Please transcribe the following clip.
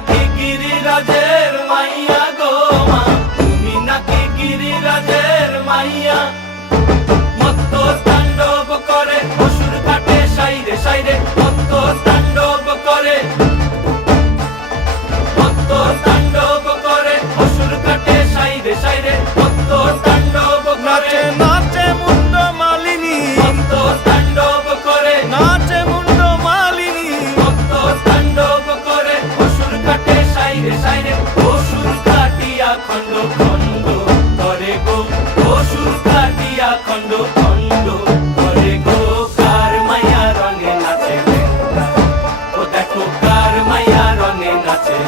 নাকি গিরিরাজের মাইয়া গো মা, তুমি নাকি গিরিরাজের মাইয়া। মত্ত তাণ্ডব করে অসুর কাটে সাইরে সাইরে, মত্ত তাণ্ডব করে, মত্ত তাণ্ডব করে অসুর কাটে সাইরে সাইরে, মত্ত তাণ্ডব করে। নাচে মুন্ড মালিনী, মত্ত তাণ্ডব করে, নাচে মুন্ড মালিনী, মত্ত তাণ্ডব করে অসুর কাটে সাইরে সাইরে, অসুর কাটিয়া খণ্ড খণ্ড করে গো, অসুর কাটিয়া খণ্ড খণ্ড করে গো। কার মায়া রঙে নাচে লেঙ্গা, ও দেখো কার মায়া রঙে নাচে।